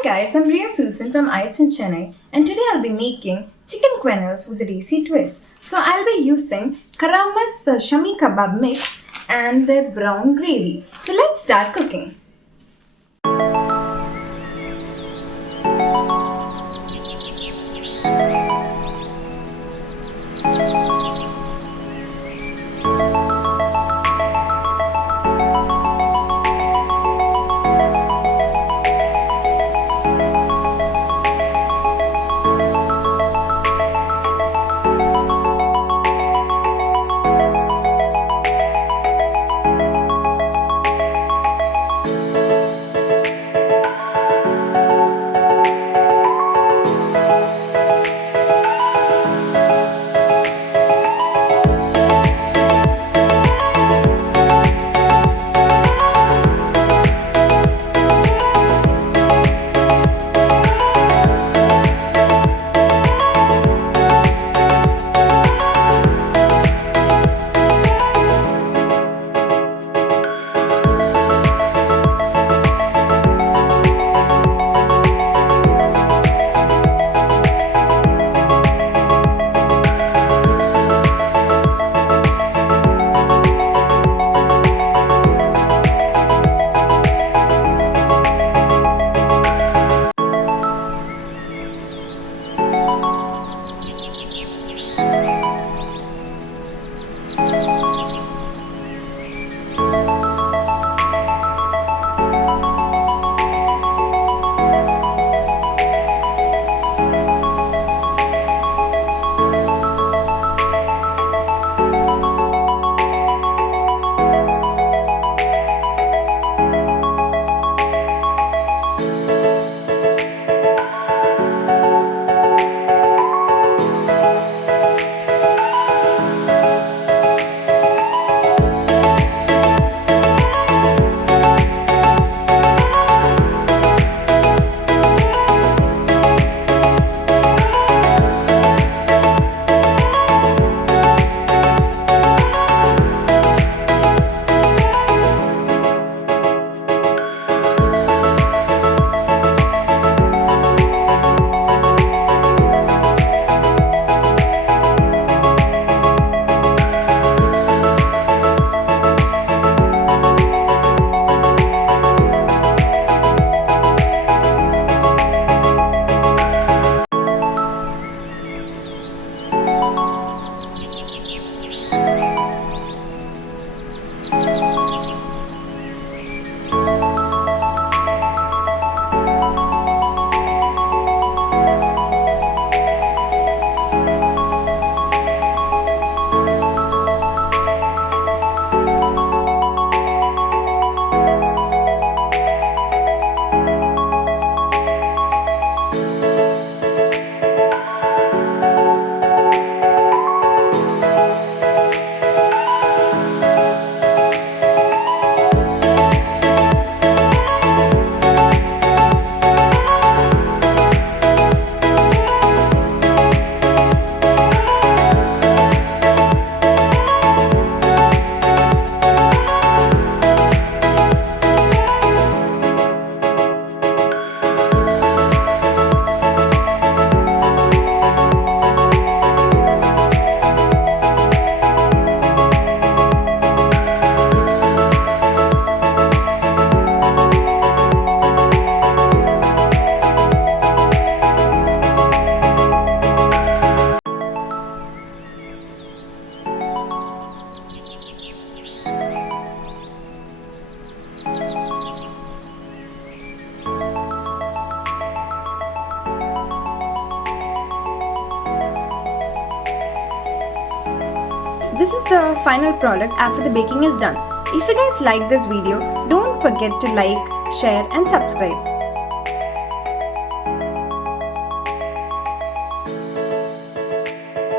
Hi guys, I'm Riya Susan from IHM Chennai, and today I'll be making chicken quenelles with a desi twist. So I'll be using Karamat's SHAMI kebab mix and their brown gravy. So let's start cooking. This is the final product after the baking is done. If you guys like this video, don't forget to like, share and subscribe.